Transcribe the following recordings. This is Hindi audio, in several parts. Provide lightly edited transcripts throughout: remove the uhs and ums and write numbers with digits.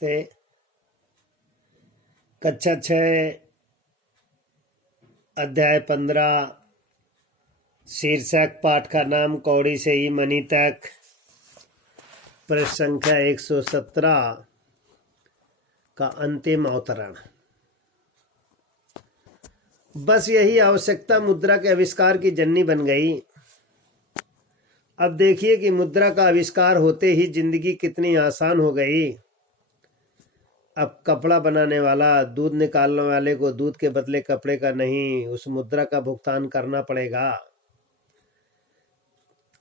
नमस्ते। कक्षा 6 अध्याय 15 शीर्षक पाठ का नाम कौड़ी से ही मनी तक। प्रश्न संख्या 117 का अंतिम अवतरण। बस यही आवश्यकता मुद्रा के आविष्कार की जननी बन गई। अब देखिए कि मुद्रा का आविष्कार होते ही जिंदगी कितनी आसान हो गई। अब कपड़ा बनाने वाला दूध निकालने वाले को दूध के बदले कपड़े का नहीं, उस मुद्रा का भुगतान करना पड़ेगा।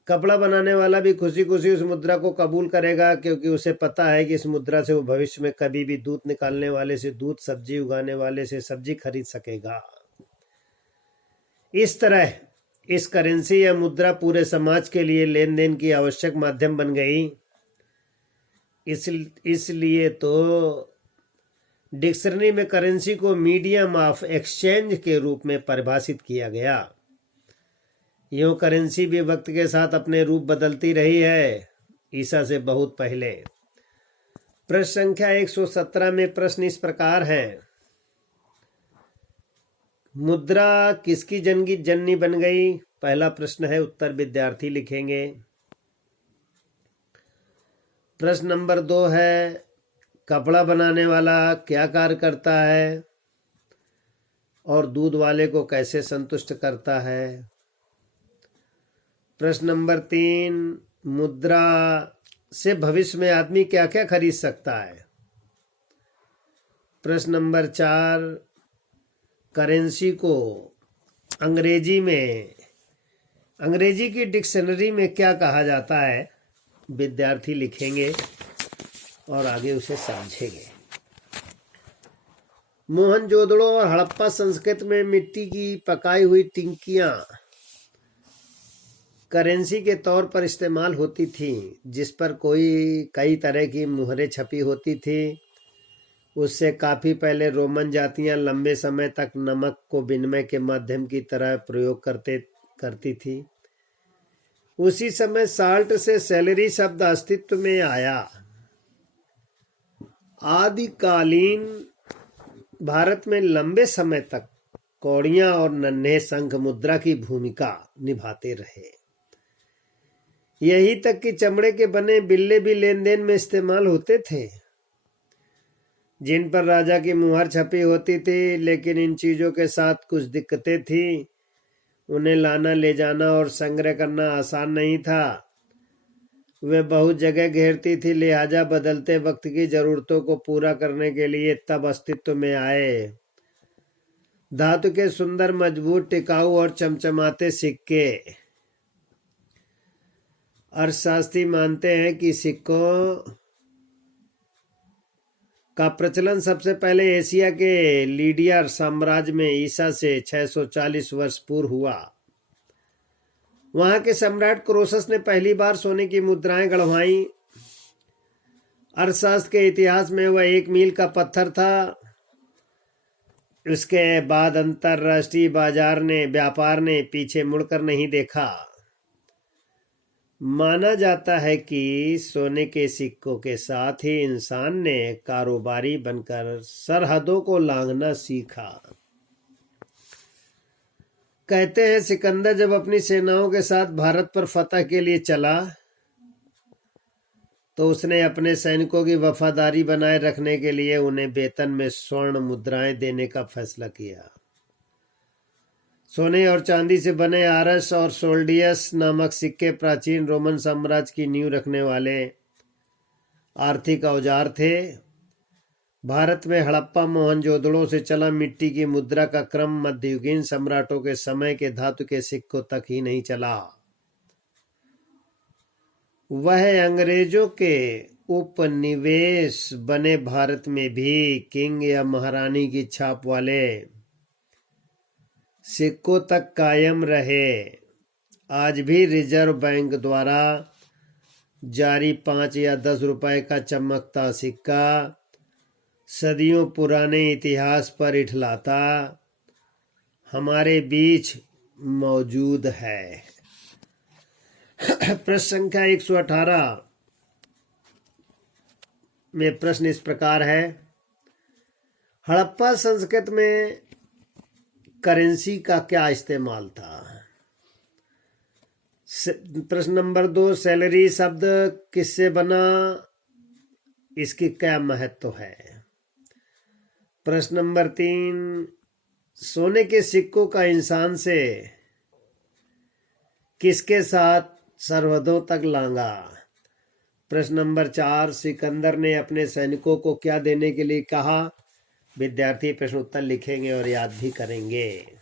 कपड़ा बनाने वाला भी खुशी खुशी उस मुद्रा को कबूल करेगा, क्योंकि उसे पता है कि इस मुद्रा से वो भविष्य में कभी भी दूध निकालने वाले से दूध, सब्जी उगाने वाले से सब्जी खरीद सकेगा। इस तरह इस करेंसी या मुद्रा पूरे समाज के लिए लेन देन की आवश्यक माध्यम बन गई। इसलिए तो डिक्शनरी में करेंसी को मीडियम ऑफ एक्सचेंज के रूप में परिभाषित किया गया। यूं करेंसी भी वक्त के साथ अपने रूप बदलती रही है, ईसा से बहुत पहले। प्रश्न संख्या 117 में प्रश्न इस प्रकार है। मुद्रा किसकी जननी बन गई? पहला प्रश्न है, उत्तर विद्यार्थी लिखेंगे। प्रश्न नंबर 2 है, कपड़ा बनाने वाला क्या कार्य करता है और दूध वाले को कैसे संतुष्ट करता है? प्रश्न नंबर 3, मुद्रा से भविष्य में आदमी क्या क्या खरीद सकता है? प्रश्न नंबर 4, करेंसी को अंग्रेजी की डिक्शनरी में क्या कहा जाता है? विद्यार्थी लिखेंगे और आगे उसे समझेंगे। मोहनजोदड़ो और हड़प्पा संस्कृति में मिट्टी की पकाई हुई टिंकियां करेंसी के तौर पर इस्तेमाल होती थी, जिस पर कई तरह की मुहरें छपी होती थी। उससे काफी पहले रोमन जातियां लंबे समय तक नमक को विनिमय के माध्यम की तरह प्रयोग करती थी। उसी समय साल्ट से सैलरी शब्द अस्तित्व में आया। आदिकालीन भारत में लंबे समय तक कौड़ियां और नन्हे शंख मुद्रा की भूमिका निभाते रहे। यही तक कि चमड़े के बने बिल्ले भी लेन देन में इस्तेमाल होते थे, जिन पर राजा की मुहर छपी होती थी। लेकिन इन चीजों के साथ कुछ दिक्कतें थी। उन्हें लाना, ले जाना और संग्रह करना आसान नहीं था। वे बहुत जगह घेरती थी, लिहाजा बदलते वक्त की जरूरतों को पूरा करने के लिए तब अस्तित्व में आए धातु के सुंदर, मजबूत, टिकाऊ और चमचमाते सिक्के। अर्थशास्त्री मानते हैं कि सिक्कों का प्रचलन सबसे पहले एशिया के लीडिया साम्राज्य में ईसा से 640 वर्ष पूर्व हुआ। वहां के सम्राट क्रोसस ने पहली बार सोने की मुद्राएं गढ़वाई। अर्थशास्त्र के इतिहास में वह 1 मील का पत्थर था। उसके बाद अंतरराष्ट्रीय व्यापार ने पीछे मुड़कर नहीं देखा। माना जाता है कि सोने के सिक्कों के साथ ही इंसान ने कारोबारी बनकर सरहदों को लांघना सीखा। कहते हैं सिकंदर जब अपनी सेनाओं के साथ भारत पर फतह के लिए चला तो उसने अपने सैनिकों की वफादारी बनाए रखने के लिए उन्हें वेतन में स्वर्ण मुद्राएं देने का फैसला किया। सोने और चांदी से बने आरस और सोल्डियस नामक सिक्के प्राचीन रोमन साम्राज्य की नींव रखने वाले आर्थिक औजार थे। भारत में हड़प्पा मोहनजोदड़ो से चला मिट्टी की मुद्रा का क्रम मध्ययुगीन सम्राटों के समय के धातु के सिक्कों तक ही नहीं चला। वह अंग्रेजों के उपनिवेश बने भारत में भी किंग या महारानी की छाप वाले सिक्कों तक कायम रहे। आज भी रिजर्व बैंक द्वारा जारी 5 या 10 रुपए का चमकता सिक्का सदियों पुराने इतिहास पर इठलाता हमारे बीच मौजूद है। प्रश्न संख्या 118, में प्रश्न इस प्रकार है, हड़प्पा संस्कृत में करेंसी का क्या इस्तेमाल था? प्रश्न नंबर 2, सैलरी शब्द किससे बना, इसकी क्या महत्व है? प्रश्न नंबर 3, सोने के सिक्कों का इंसान से किसके साथ सरहदों तक लांगा? प्रश्न नंबर 4, सिकंदर ने अपने सैनिकों को क्या देने के लिए कहा? विद्यार्थी प्रश्न उत्तर लिखेंगे और याद भी करेंगे।